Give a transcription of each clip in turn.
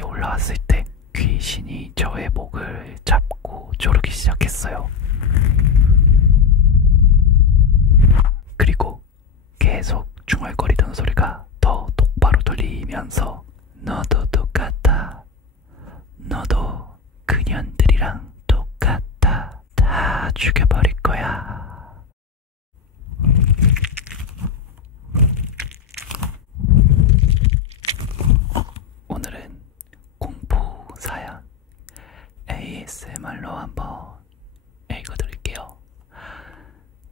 다시 올라왔을 때 귀신이 저의 목을 잡고 조르기 시작했어요. 그리고 계속 중얼거리던 소리가 더 똑바로 들리면서 너도 똑같아. 너도 그년들이랑 똑같아. 다 죽여버릴 거야. 오늘은 공포 사연 ASMR로 한번 읽어드릴게요.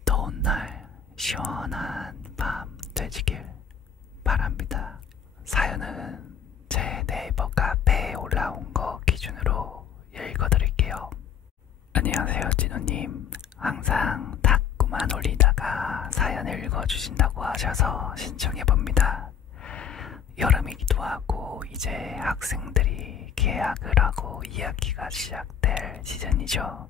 더운 날 시원한 밤 되시길 바랍니다. 사연은 제 네이버 카페에 올라온 거 기준으로 읽어드릴게요. 안녕하세요, 진우님. 항상 닦고만 올리다가 사연 읽어주신다고 하셔서 신청해봅니다. 여름이기도 하고 이제 학생들이 개학을 하고 2학기가 시작될 시즌이죠.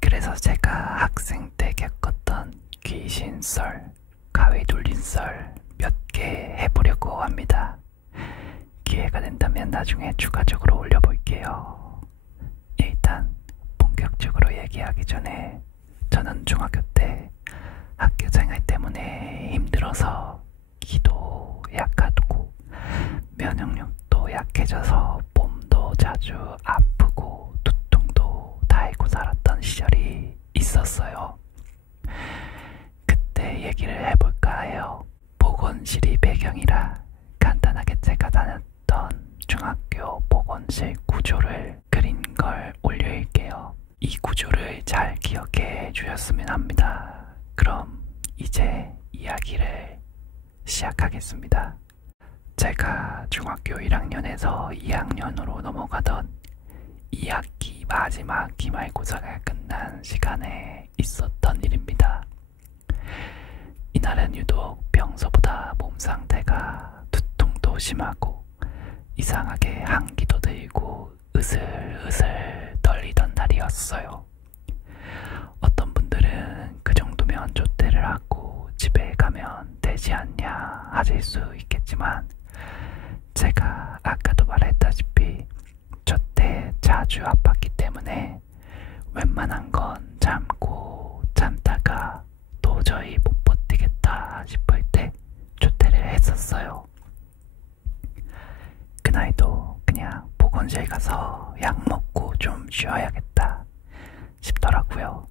그래서 제가 학생 때 겪었던 귀신썰, 가위 눌린 썰 몇 개 해보려고 합니다. 기회가 된다면 나중에 추가적으로 올려볼게요. 일단 본격적으로 얘기하기 전에 저는 중학교 때 학교 생활 때문에 힘들어서 기도 약하고 면역력도 약해져서 몸도 자주 아프고 두통도 달고 살았던 시절이 있었어요. 그때 얘기를 해볼까 해요. 보건실이 배경이라 간단하게 제가 다녔던 중학교 보건실 구조를 그린 걸 올려일게요. 이 구조를 잘 기억해 주셨으면 합니다. 그럼 이제 이야기를 시작하겠습니다. 제가 중학교 1학년에서 2학년으로 넘어가던 2학기 마지막 기말고사가 끝난 시간에 있었던 일입니다. 이날은 유독 평소보다 몸 상태가 두통도 심하고 이상하게 한기도 들고 으슬으슬 떨리던 날이었어요. 어떤 분들은 그 정도면 조퇴를 하고 집에 가면 되지 않냐 하실 수 있겠지만 제가 아까도 말했다시피 조퇴 자주 아팠기 때문에 웬만한 건 참고 참다가 도저히 못 버티겠다 싶을 때 조퇴를 했었어요. 그날도 그냥 보건실 가서 약 먹고 좀 쉬어야겠다 싶더라고요.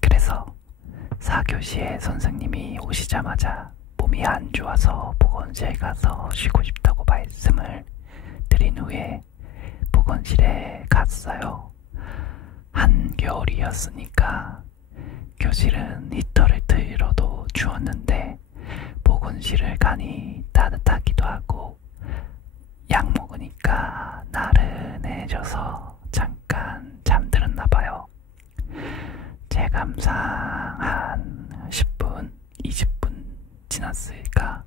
그래서 4교시에 선생님이 오시자마자 몸이 안 좋아서 보건실 가서 쉬고 싶다고 말씀을 드린 후에 보건실에 갔어요. 한겨울이었으니까 교실은 히터를 틀어도 추웠는데 보건실을 가니 따뜻하기도 하고 약 먹으니까 나른해져서 잠깐 잠들었나봐요. 제 감상 한 10분, 20분 지났을까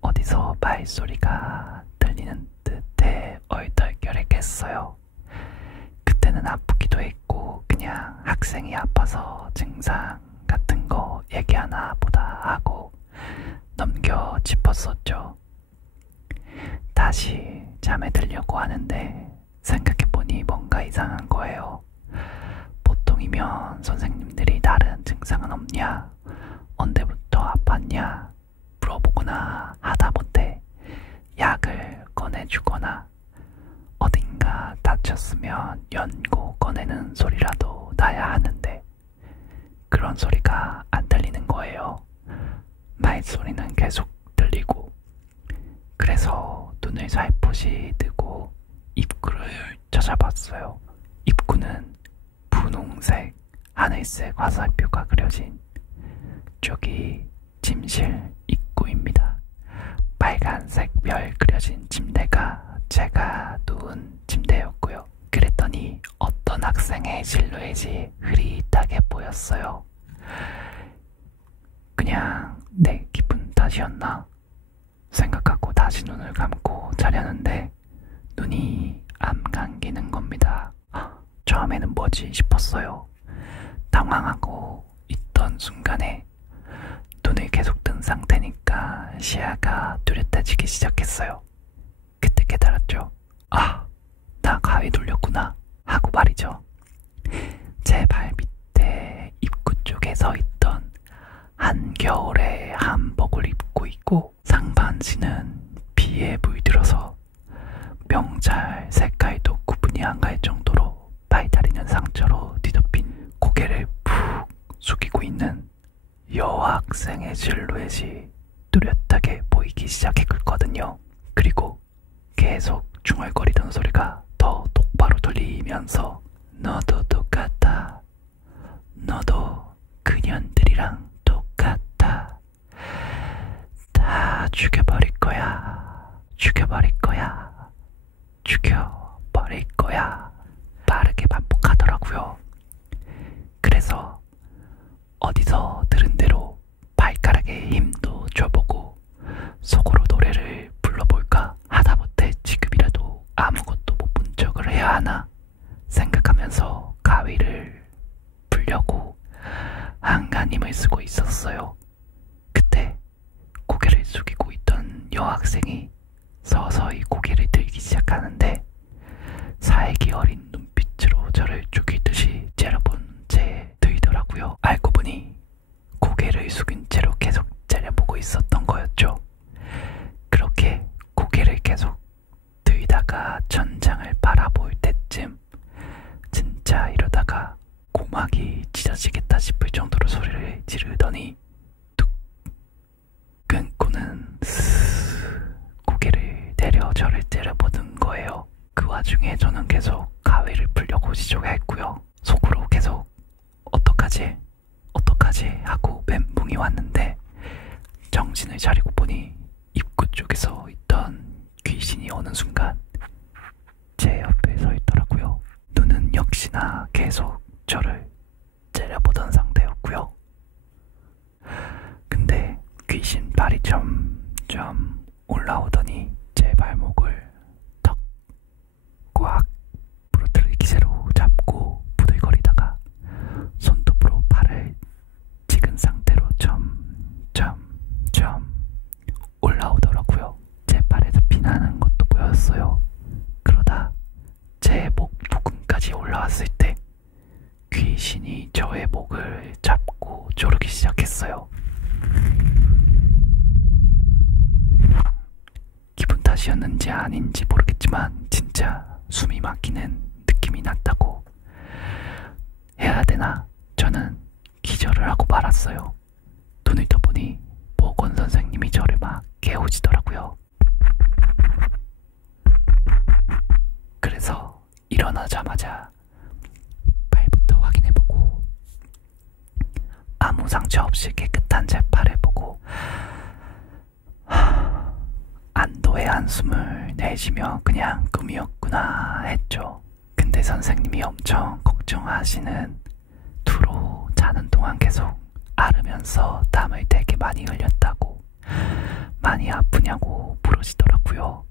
어디서 발소리가 들리는 듯해 얼떨결액했어요. 그때는 아프기도 했고 그냥 학생이 아파서 증상 같은 거 얘기하나 보다 하고 넘겨 짚었었죠. 다시 잠에 들려고 하는데 생각해보니 뭔가 이상한 거예요. 보통이면 선생님들이 다른 증상은 없냐, 언제부터 아팠냐 물어보거나 하다못해 약을 꺼내주거나 어딘가 다쳤으면 연고 꺼내는 소리라도 나야 하는데 그런 소리가 안 들리는 거예요. 말소리는 계속 들리고 그래서 눈을 살포시 뜨고 입구를 찾아봤어요. 입구는 분홍색, 하늘색 화살표가 그려진 쪽이 침실 입구입니다. 빨간색 별 그려진 침대가 제가 누운 침대였고요. 그랬더니 어떤 학생의 실루엣이 흐릿하게 보였어요. 그냥 내 기분 탓이었나 생각하고 다시 눈을 감고 자려는데 눈이 안 감기는 겁니다. 처음에는 뭐지 싶었어요. 당황하고 있던 순간에 눈을 계속 뜬 상태니까 시야가 뚜렷해지기 시작했어요. 그때 깨달았죠. 아, 나 가위 눌렸구나 하고 말이죠. 제 발 밑에 입구 쪽에 서 있던 한겨울에 한복을 입고 있고 상반신은 비에 물들어서 명찰 색깔도 구분이 안 갈 정도로 발다리는 상처로 뒤덮인 고개를 푹 숙이고 있는 여학생의 실루엣이 뚜렷하게 보이기 시작했거든요. 그리고 계속 중얼거리던 소리가 더 똑바로 들리면서 너도 똑같아. 너도 그년들이랑 똑같아. 다 죽여버릴 거야. 죽여버릴 거야. 죽여버릴 거야. 빠르게 반복하더라고요. 그래서 어디서 들은 대로 발가락에 힘도 줘보고 속으로 노래를 불러볼까 하다못해 지금이라도 아무것도 못 본 척을 해야 하나 생각하면서 가위를 풀려고 한간 힘을 쓰고 있었어요. 그때 고개를 숙이고 있던 여학생이 서서히 고개를 들기 시작하는데 살기 어린 눈빛으로 저를 죽이듯이 째려본 채 들더라고요. 알고 보니 고개를 숙인 채로 계속 째려보고 있었던 거였죠. 그렇게 고개를 계속 들다가 천장을 바라볼 때쯤 진짜 이러다가 고막이 찢어지겠다 싶을 정도로 소리를 지르더니 뚝 끊고는 스으 고개를 내려 저를 째려보는 거예요. 그 와중에 저는 계속 가위를 풀려고 시도했고요. 속으로 계속 어떡하지? 어떡하지? 하고 멘붕이 왔는데 정신을 차리고 보니 입구 쪽에서 있던 귀신이 어느 순간 제 옆에 서 있더라고요. 눈은 역시나 계속 저를 째려보던 상태였고요. 근데 귀신 발이 점점 올라오더니 제 발목을 턱 꽉 부러뜨릴 기세로 잡고 부들거리다가 손톱으로 발을 찍은 상태로 점점점 올라오더라고요. 제 발에서 피나는 것도 보였어요. 그러다 제 목 부근까지 올라왔을 때 귀신이 저의 목을 잡고 조르기 시작했어요. 기분 탓이었는지 아닌지 모르겠지만 진짜 숨이 막히는 느낌이 났다고 해야 되나? 저는 기절을 하고 말았어요. 눈을 떠보니 보건 선생님이 저를 막 깨우시더라고요. 그래서 일어나자마자 발부터 확인해보고 아무 상처 없이 깨끗한 제 팔을 보고 안도의 한숨을 내쉬며 그냥 꿈이었구나 했죠. 근데 선생님이 엄청 걱정하시는 투로 자는 동안 계속 앓으면서 땀을 되게 많이 흘렸다고 많이 아프냐고 물으시더라고요.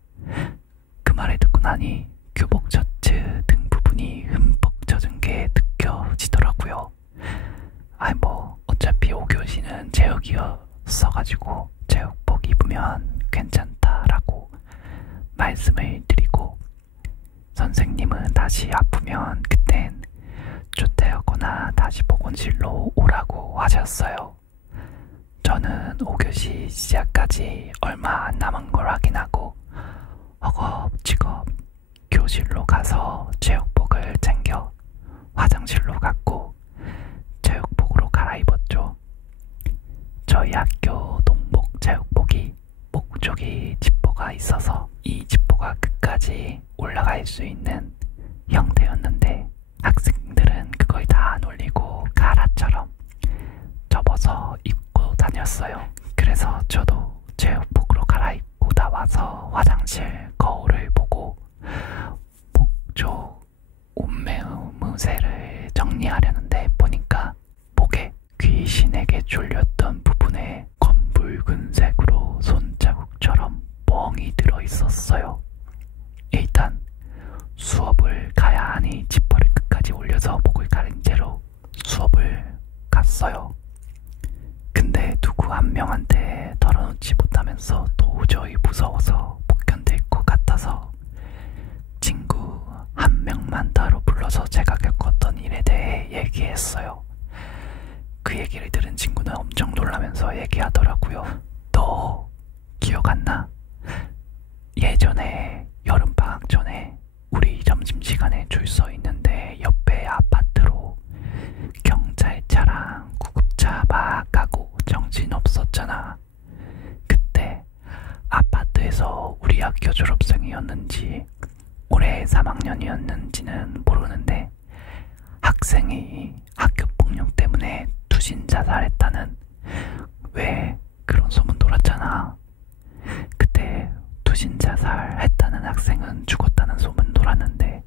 그 말을 듣고 나니 교복 셔츠 등 부분이 흠뻑 젖은 게 느껴지더라고요. 아이 뭐 어차피 5교시는 체육이었어가지고 체육복 입으면 괜찮다라고 말씀을 드리고 선생님은 다시 아프면 그땐 조퇴하거나 다시 보건실로 오라고 하셨어요. 저는 5교시 시작까지 얼마 안 남은 걸 확인하고 허겁지겁 교실로 가서 체육복을 챙겨 화장실로 갔고 체육복으로 갈아입었죠. 저희 학교 동복 체육복이 목 쪽이 지퍼가 있어서 이 지퍼가 끝까지 올라갈 수 있는 형태였는데 학생들은 그걸 다 안 올리고 가라처럼 접어서 입고 다녔어요. 그래서 저도 체육복으로 갈아입고 나와서 화장실 거울을 보고 목 쪽 옷매무새를 정리하려는데 보니까 목에 귀신에게 졸렸던 부분에 검붉은색으로 손자국처럼 멍이 들어있었어요. 일단 수업을 가야 하니 지퍼를 끝까지 올려서 목을 가린 채로 수업을 갔어요. 근데 누구 한 명한테 털어놓지 못하면서 도저히 무서워서 못 견딜 것 같아서 그러면서 얘기하더라고요. 너 기억 안 나? 예전에 여름방학 전에 우리 점심시간에 줄 서 있는데 옆에 아파트로 경찰차랑 구급차 막 가고 정신없었잖아. 그때 아파트에서 우리 학교 졸업생이었는지 올해 3학년이었는지는 모르는데 학생이 학교폭력 때문에 투신 자살했다는 왜 그런 소문 돌았잖아. 그때 투신 자살했다는 학생은 죽었다는 소문 돌았는데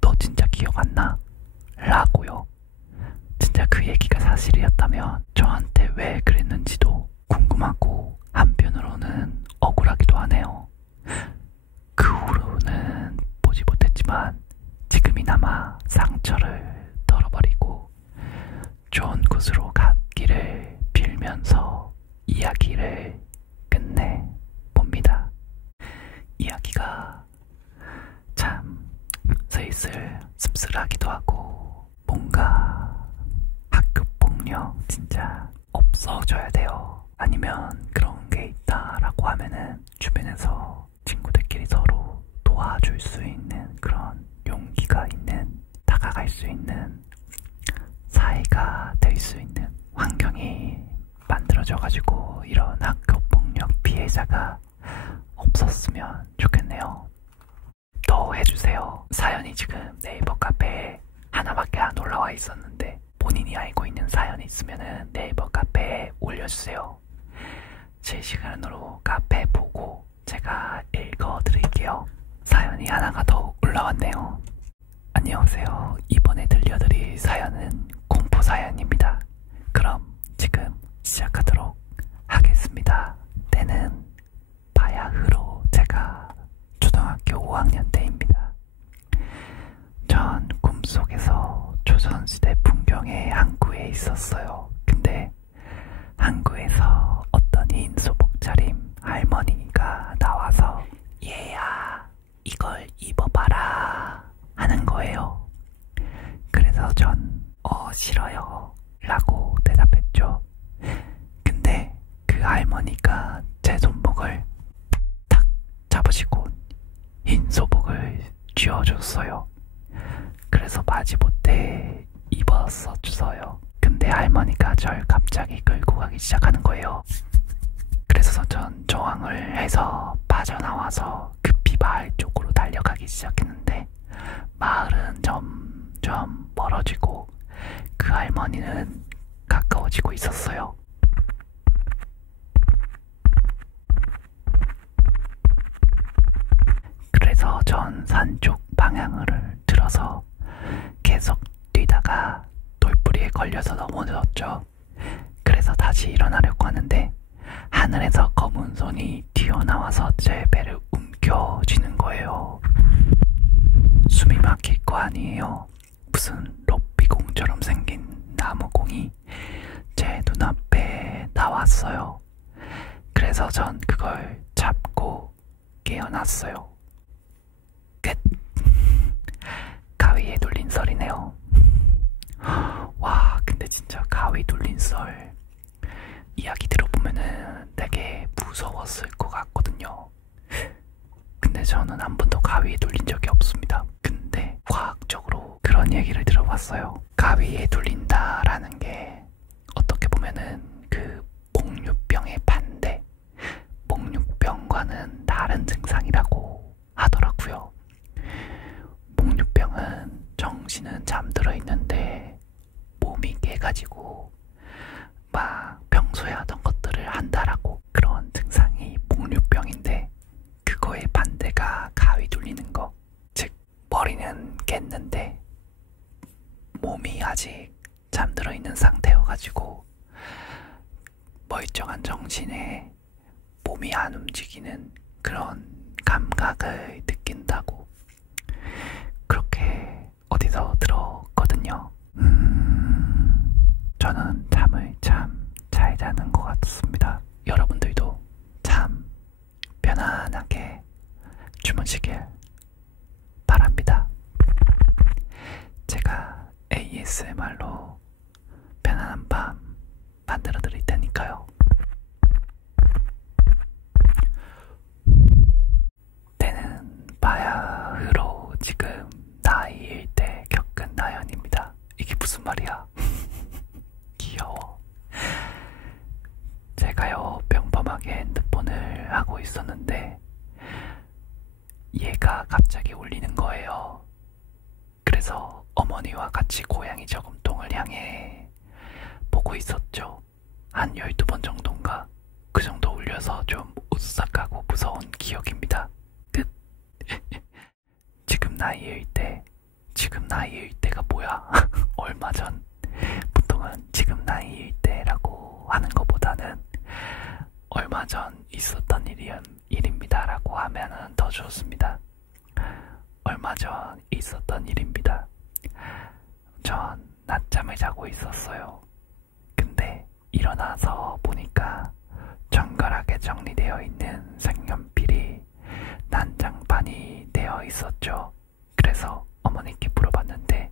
너 진짜 기억 안 나? 라고요. 진짜 그 얘기가 사실이었다면 저한테 왜 그랬는지도 궁금하고 한편으로는 억울하기도 하네요. 그 후로는 보지 못했지만 지금이나마 상처를 덜어버리고 좋은 곳으로 갔기를 빌면서 이야기를 끝내봅니다. 이야기가 참 슬슬 씁쓸하기도 하고 뭔가 학교폭력 진짜 없어져야 돼요. 아니면 그런 게 있다라고 하면은 주변에서 친구들끼리 서로 도와줄 수 있는 그런 용기가 있는 다가갈 수 있는 사이가 될 수 있는 환경이 만들어져가지고 이런 학교폭력 피해자가 없었으면 좋겠네요. 더 해주세요. 사연이 지금 네이버 카페에 하나밖에 안 올라와 있었는데 본인이 알고 있는 사연이 있으면 네이버 카페에 올려주세요. 실시간으로 카페 보고 제가 읽어드릴게요. 사연이 하나가 더 올라왔네요. 안녕하세요. 이번에 들려드릴 사연은 공포 사연입니다. 그럼 지금 시작하도록 하겠습니다. 때는 바야흐로 제가 초등학교 5학년 때입니다. 전 꿈속에서 조선시대 풍경의 항구에 있었어요. 근데 항구에서 어떤 흰 소복 차림 할머니가 나와서 얘야 이걸 입어봐라 하는 거예요. 그래서 전 싫어요 라고 대답했죠. 근데 그 할머니가 제 손목을 탁 잡으시고 흰 소복을 쥐어줬어요. 그래서 마지못해 입었어주어요. 근데 할머니가 절 갑자기 끌고 가기 시작하는 거예요. 그래서 전 저항을 해서 빠져나와서 급히 마을 쪽으로 달려가기 시작했는데 마을은 점점 멀어지고 그 할머니는 가까워지고 있었어요. 그래서 전 산 쪽 방향을 들어서 계속 뛰다가 돌뿌리에 걸려서 넘어졌죠. 그래서 다시 일어나려고 하는데 하늘에서 검은 손이 튀어나와서 제 배를 움켜쥐는 거예요. 숨이 막힐 거 아니에요. 무슨 럭비공처럼 생긴 나무공이 제 눈앞에 나왔어요. 그래서 전 그걸 잡고 깨어났어요. 끝. 가위에 눌린 썰이네요. 와, 근데 진짜 가위 눌린 썰 이야기 들어보면은 되게 무서웠을 것 같거든요. 근데 저는 한 번도 가위에 눌린 적이 없습니다. 근데 과학적으로 그런 얘기를 들어봤어요. 가위에 눌린다라는 게 어떻게 보면은 그 목류병의 반대, 목류병과는 다른 증상이라고 하더라고요. 목류병은 정신은 잠들어 있는데 몸이 깨가지고 막 평소에 하던 것들을 한다라고, 그런 증상이 목류병인데 그거의 반대가 가위 눌리는 거. 즉 머리는 깼는데 몸이 아직 잠들어 있는 상태여가지고 멀쩡한 정신에 몸이 안 움직이는 그런 감각을 느낀다고 그렇게 어디서 들었거든요. 저는 잠을 참 잘 자는 것 같습니다. 여러분들도 참 편안하게 주무시길 바랍니다. 제가 ASMR로 편안한 밤 만들어 드릴 테니까요. 말이야. 귀여워. 제가요, 평범하게 핸드폰을 하고 있었는데 얘가 갑자기 울리는 거예요. 그래서 어머니와 같이 고양이 저금통을 향해 보고 있었죠. 한 12번 정도인가? 그 정도 울려서 좀 오싹하고 무서운 기억입니다. 끝. 지금 나이일 때가 뭐야? 얼마 전. 보통은 지금 나이일 때라고 하는 것보다는 얼마 전 있었던 일입니다 라고 하면은 더 좋습니다. 얼마 전 있었던 일입니다. 전 낮잠을 자고 있었어요. 근데 일어나서 보니까 정갈하게 정리되어 있는 색연필이 난장판이 되어 있었죠. 그래서 어머니께 물어봤는데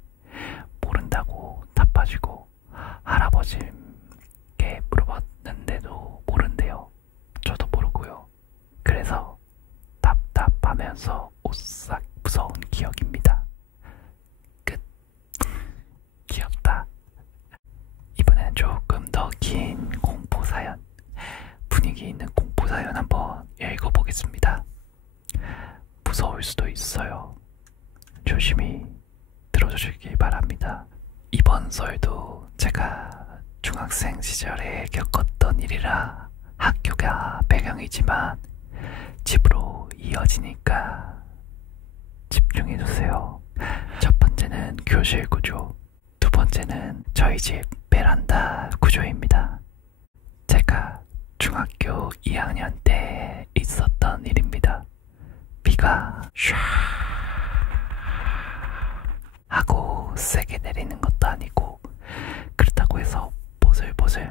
모른다고 답하시고, 할아버지께 물어봤는데도 모른대요. 저도 모르고요. 그래서 답답하면서 오싹 무서운 기억입니다. 끝. 귀엽다. 이번엔 조금 더 긴 공포사연, 분위기 있는 공포사연 한번 읽어보겠습니다. 무서울 수도 있어요. 조심히 들어주시기 바랍니다. 이번 썰도 제가 중학생 시절에 겪었던 일이라 학교가 배경이지만 집으로 이어지니까 집중해주세요. 첫 번째는 교실 구조, 두 번째는 저희 집 베란다 구조입니다. 제가 중학교 2학년 때 있었던 일입니다. 비가 샤 하고 세게 내리는 것도 아니고, 그렇다고 해서 보슬보슬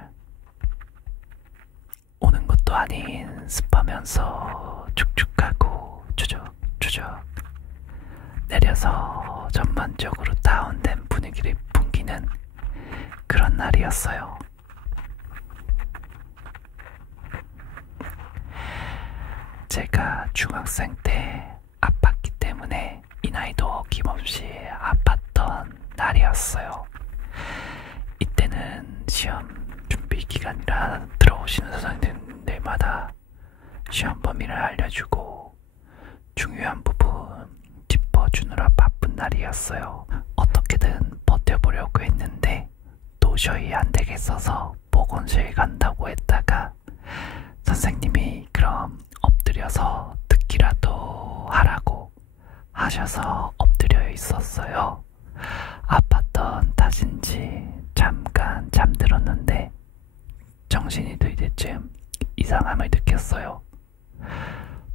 오는 것도 아닌 습하면서 축축하고 추적추적 내려서 전반적으로 다운된 분위기를 풍기는 그런 날이었어요. 제가 중학생 때 아팠기 때문에 이 나이도 어김없이 아팠던 날이었어요. 이때는 시험 준비 기간이라 들어오시는 선생님들마다 시험 범위를 알려주고 중요한 부분 짚어주느라 바쁜 날이었어요. 어떻게든 버텨보려고 했는데 도저히 안 되겠어서 보건실 간다고 했다가 선생님이 그럼 엎드려서 듣기라도 하라고 하셔서 엎드려 있었어요. 아팠던 탓인지 잠깐 잠들었는데 정신이 들 때쯤 이상함을 느꼈어요.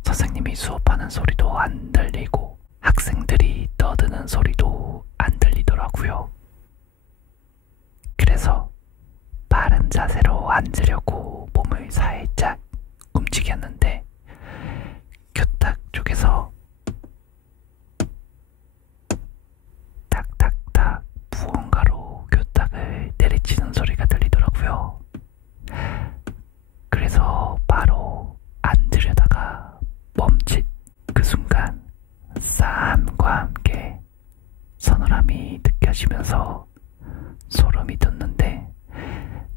선생님이 수업하는 소리도 안 들리고 학생들이 떠드는 소리도 안 들리더라고요. 그래서 바른 자세로 앉으려고 몸을 살짝 움직였는데 교탁 쪽에서 탁탁탁 무언가로 교탁을 내리치는 소리가 들리더라고요. 그래서 바로 앉으려다가 멈칫. 그 순간 싸함과 함께 서늘함이 느껴지면서 소름이 돋는데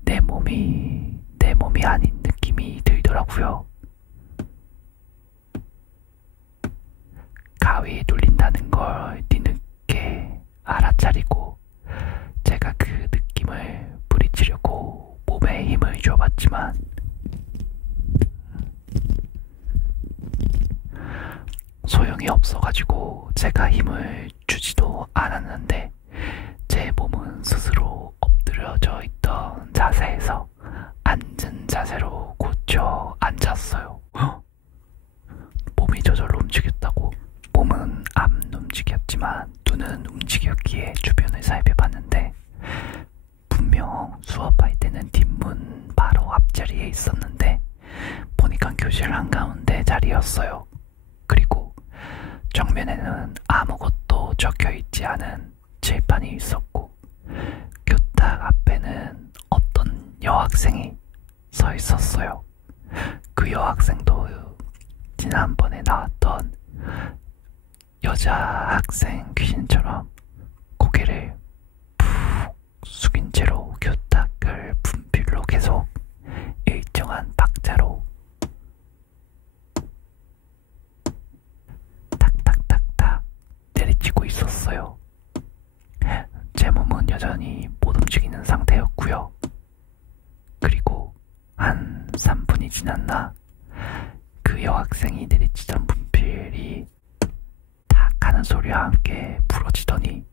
내 몸이 아닌 느낌이 들더라고요. 가위에 눌린다는 걸 뒤늦게 알아차리고 제가 그 느낌을 부리치려고 몸에 힘을 줘봤지만 소용이 없어가지고 제가 힘을 주지도 않았는데 제 몸은 스스로 엎드려져 있던 자세에서 앉은 자세로 고쳐 앉았어요. 몸이 저절로 움직였다고? 몸은 안 움직였지만 눈은 움직였기에 주변을 살펴봤는데 분명 수업할 때는 뒷문 바로 앞자리에 있었는데 보니까 교실 한가운데 자리였어요. 그리고 정면에는 아무것도 적혀있지 않은 칠판이 있었고 교탁 앞에는 어떤 여학생이 서 있었어요. 그 여학생도 지난번에 나왔던 여자 학생 귀신처럼 고개를 푹 숙인 채로 교탁을 분필로 계속 일정한 박자로 탁탁탁탁 내리치고 있었어요. 제 몸은 여전히 못 움직이는 상태였고요. 그리고 한 3분이 지났나 그 여학생이 내리치던 분필이 탁 하는 소리와 함께 부러지더니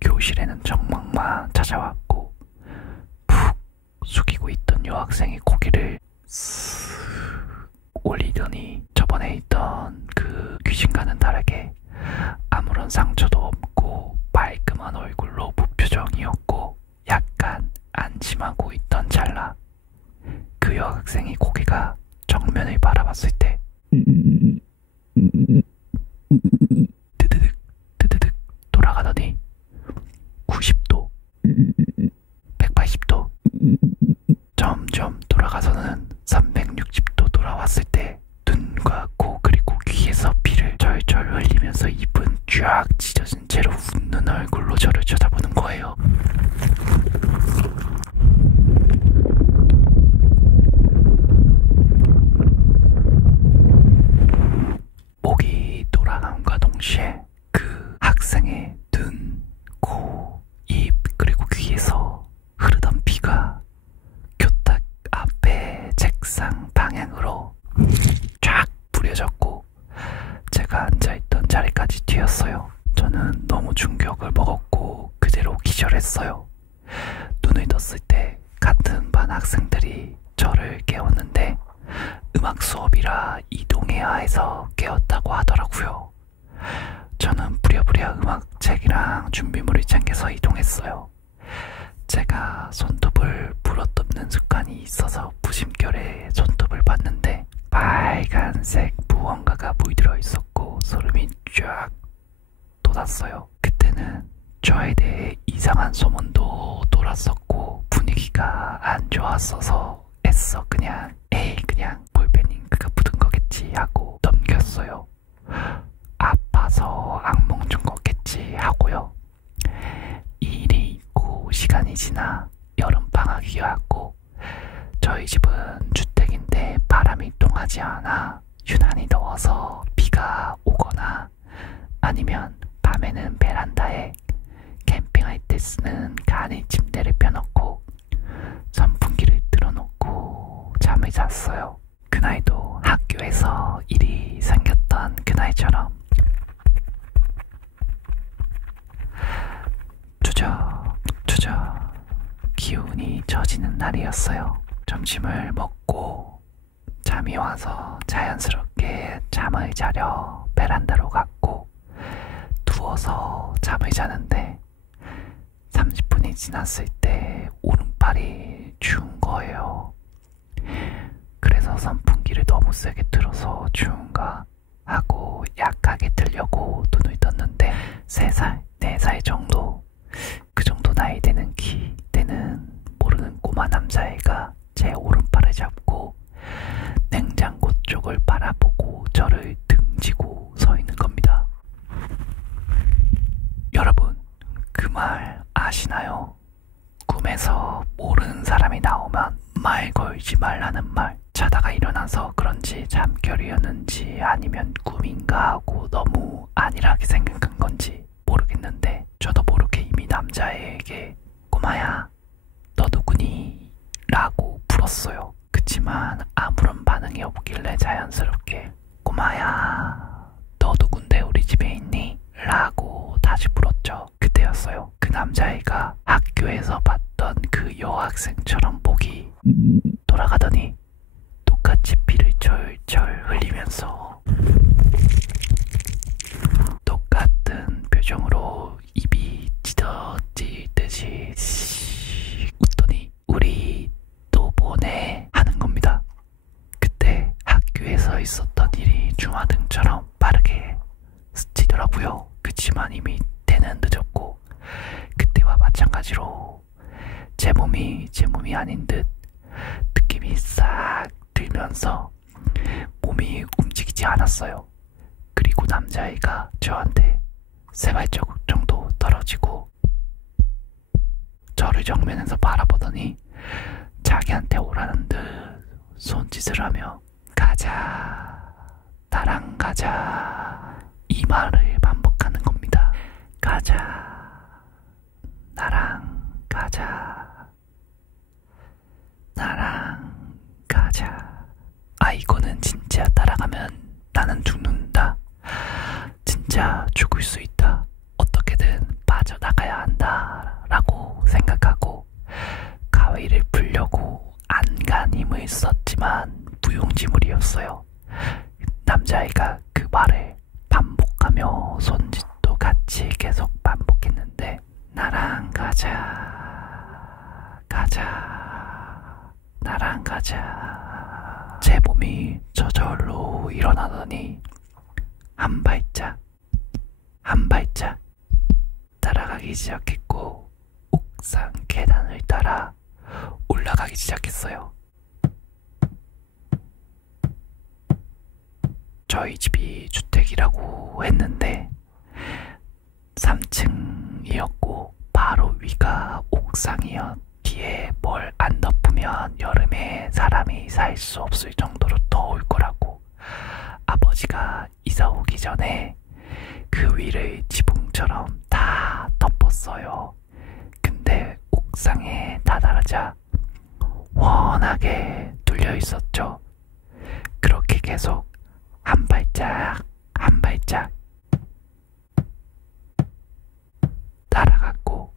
교실에는 정막만 찾아왔고 푹 숙이고 있던 여학생의 고개를 쓱 올리더니 저번에 있던 그 귀신과는 다르게 아무런 상처도 없고 말끔한 얼굴로 무표정이었고 약간 안심하고 있던 찰나 그 여학생이 고개가 정면을 바라봤을 때 드드득 드드득 돌아가더니 90도 180도 점점 돌아가서는 360도 돌아왔을 때 눈과 코 그리고 귀에서 피를 절절 흘리면서 입은 쫙 찢어진 채로 웃는 얼굴로 저를 쳐다보는 거예요. 목이 돌아감과 동시에 그 학생의 눈, 코, 입 그리고 귀에서 흐르던 피가 교탁 앞에 책상 방향으로 쫙 뿌려졌고 제가 앉아있던 자리까지 튀었어요. 저는 너무 충격을 먹었고 그대로 기절했어요. 눈을 떴을 때 같은 반 학생들이 저를 깨웠는데 음악 수업이라 이동해야 해서 깨웠다고 하더라고요. 저는 부랴부랴 음악책이랑 준비물을 챙겨서 이동했어요. 제가 손톱을 불어뜯는 습관이 있어서 부심결에 손톱을 봤는데 빨간색 무언가가 물들어 있었고 소름이 쫙 돋았어요. 그때는 저에 대해 이상한 소문도 돌았었고 분위기가 안 좋았어서 애써 그냥 에이 그냥 볼펜 잉크가 묻은 거겠지 하고 넘겼어요. 아파서 악몽 준 거겠지 하고요. 일이 있고 시간이 지나 여름방학이 왔고 저희 집은 주택인데 바람이 통하지 않아 유난히 더워서 비가 오거나 아니면 밤에는 베란다에 캠핑할 때 쓰는 간이 침대를 펴놓고 선풍기를 틀어놓고 잠을 잤어요. 그날도 학교에서 일이 생겼던 그날처럼 투적투적 기운이 젖이는 날이었어요. 점심을 먹고 잠이 와서 자연스럽게 잠을 자려 베란다로 갔고 누워서 잠을 자는데 30분이 지났을 때 오른팔이 추운 거예요. 그래서 선풍기를 너무 세게 틀어서 추운가 하고 약하게 틀려고 눈을 떴는데 3살, 4살 정도 그 정도 나이 되는 키 때는 모르는 꼬마 남자애가 제 오른팔을 잡고 냉장고 쪽을 바라보고 저를 등지고 서 있는 겁니다. 여러분 그 말 아시나요? 꿈에서 모르는 사람이 나오면 말 걸지 말라는 말. 자다가 일어나서 그런지 잠결이었는지 아니면 꿈인가 하고 너무 안일하게 생각한 건지 모르겠는데 저도 모르게 이미 남자애에게 꼬마야 너 누구니? 라고 불었어요. 그치만 아무런 반응이 없길래 자연스럽게 꼬마야 너 누군데 우리 집에 있니? 라고 다시 불었죠. 그때였어요. 그 남자애가 학교에서 봤던 그 여학생처럼 목이 돌아가더니 똑같이 피를 철철 흘리면서 똑같은 표정으로 입이 찢어지듯이 웃더니 우리 또 보내 하는 겁니다. 그때 학교에서 있었던 일이 중화등처럼 빠르게 스치더라고요. 그치만 이미 때는 늦었고 그때와 마찬가지로 제 몸이 아닌 듯 느낌이 싹 들면서 몸이 움직이지 않았어요. 그리고 남자애가 저한테 3발자국 정도 떨어지고 저를 정면에서 바라보더니 자기한테 오라는 듯 손짓을 하며 가자, 나랑 가자, 이 말을 반복하는 겁니다. 가자, 나랑 가자, 나랑 가자. 아, 이거는 진짜 따라가면 나는 죽는다, 진짜 죽을 수 있다, 어떻게든 빠져나가야 한다 라고 생각하고 가위를 풀려고 안간 힘을 썼지만 무용지물이었어요. 남자아이가 그 말을 반복하며 손짓도 같이 계속 반복했는데 나랑 가자, 가자, 나랑 가자. 제 몸이 저절로 일어나더니 한 발짝 한 발짝 따라가기 시작했고 옥상 계단을 따라 올라가기 시작했어요. 저희 집이 주택이라고 했는데 3층이었고 바로 위가 옥상이었기에 뭘 안 덮으면 여름에 사람이 살 수 없을 정도로 더울 거라고 아버지가 이사 오기 전에 그 위를 지붕처럼 다 덮었어요. 근데 옥상에 다다르자 워낙에 뚫려 있었죠. 그렇게 계속 한 발짝 한 발짝 따라갔고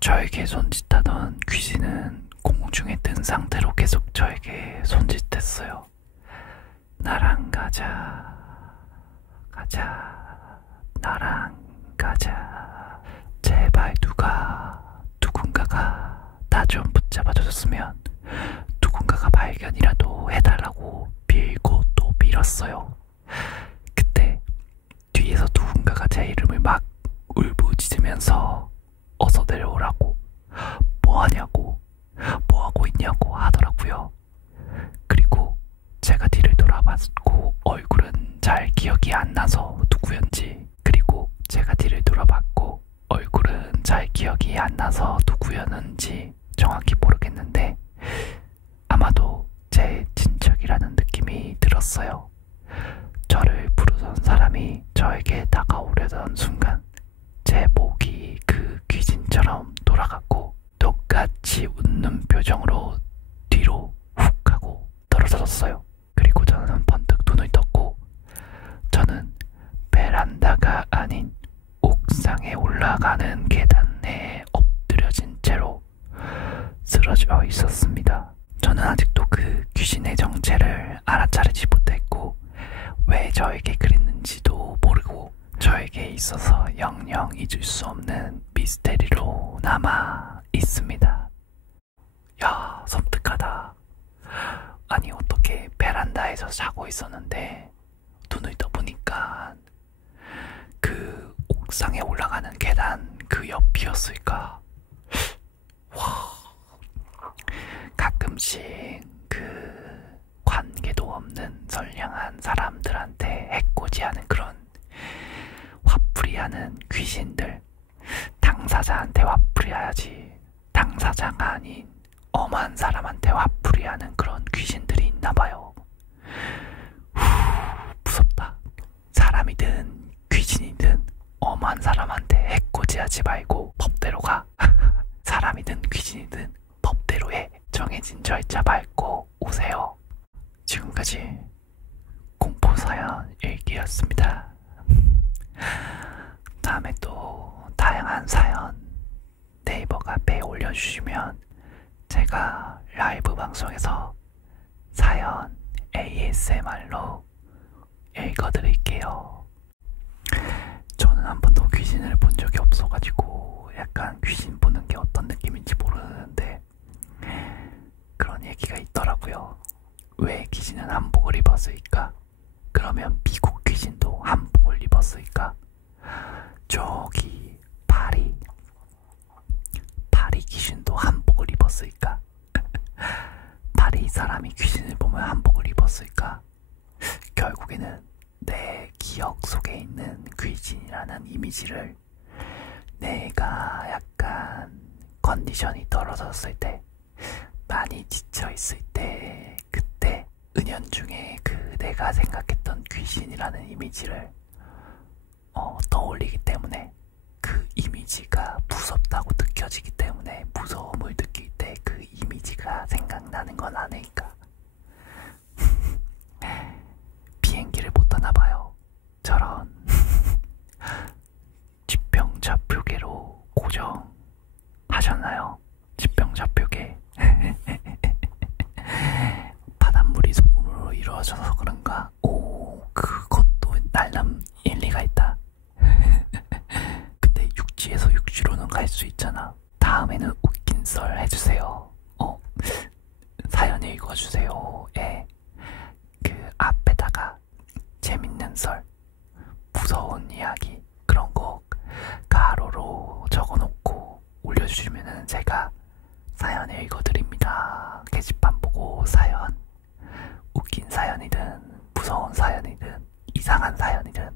저에게 손짓하던 귀신은 공중에 뜬 상태로 계속 저에게 손짓했어요. 나랑 가자, 가자, 나랑 가자. 제발 누군가가 나 좀 붙잡아줬으면, 누군가가 발견이라도 해달라고 빌고 또 빌었어요. 그때 뒤에서 누군가가 제 이름을 막 울부짖으면서 어서 내려오라고, 뭐하냐고, 뭐하고 있냐고 하더라고요. 그리고 제가 뒤를 돌아봤고 얼굴은 잘 기억이 안 나서 누구였는지, 그리고 제가 뒤를 돌아봤고 얼굴은 잘 기억이 안 나서 누구였는지 정확히 모르겠는데 아마도 제 친척이라는 느낌이 들었어요. 저를 부르던 사람이 저에게 다가오려던 순간 제 목이 그 귀신처럼 돌아갔고 똑같이 웃는 표정으로 뒤로 훅 하고 떨어졌어요. 그리고 저는 번뜩 눈을 떴고 저는 베란다가 아닌 옥상에 올라가는 계단에 엎드려진 채로 쓰러져 있었습니다. 저는 아직도 그 귀신의 정체를 알아차리지 못했고 왜 저에게 그랬는지도 모르고 저에게 있어서 영영 잊을 수 없는 미스테리로 남아 있습니다. 야, 섬뜩하다. 아니 어떻게 베란다에서 자고 있었는데 눈을 떠보니까 그 옥상에 올라가는 계단 그 옆이었을까. 와, 가끔씩 그 관계도 없는 선량한 사람들한테 해코지하는 그런 화풀이하는 귀신들, 당사자한테 화풀이해야지 당사자가 아닌 엄한 사람한테 화풀이하는 그런 귀신들이 있나봐요. 무섭다. 사람이든 귀신이든 엄한 사람한테 해코지하지 말고 법대로 가. 사람이든 귀신이든 법대로 해. 정해진 절차 밟고 오세요. 지금까지 공포사연 일기였습니다. 다음에 또 다양한 사연 네이버 카페에 올려주시면 제가 라이브 방송에서 사연 ASMR로 읽어드릴게요. 저는 한 번도 귀신을 본 적이 없어가지고 약간 귀신 보는 게 어떤 느낌인지 모르는데 그런 얘기가 있더라고요. 왜 귀신은 한복을 입었을까? 그러면 미국 귀신도 한복을 입었을까? 저기 파리 귀신도 한복을 입었을까? 사람이 귀신을 보면 한복을 입었을까? 결국에는 내 기억 속에 있는 귀신이라는 이미지를 내가 약간 컨디션이 떨어졌을 때, 많이 지쳐있을 때, 그때 은연중에 그 내가 생각했던 귀신이라는 이미지를 떠올리기 때문에, 그 이미지가 무섭다고 느껴지기 때문에 무서움을 느낄 때 그 이미지가 생각나는 건 아닐까. 비행기를 못 타나봐요. 저런 지평좌표계로 고정하셨나요? 지평좌표계. 바닷물이 소금으로 이루어져서 그런가? 오, 그것도 날람 일리가 있다. 근데 육지에서 육지로는 갈 수 있잖아. 다음에는 웃긴 썰 해주세요. 사연 읽어주세요. 예. 그 앞에다가 재밌는 썰, 무서운 이야기, 그런 거 가로로 적어놓고 올려주시면은 제가 사연 읽어드립니다. 게시판 보고 사연, 웃긴 사연이든 무서운 사연이든 이상한 사연이든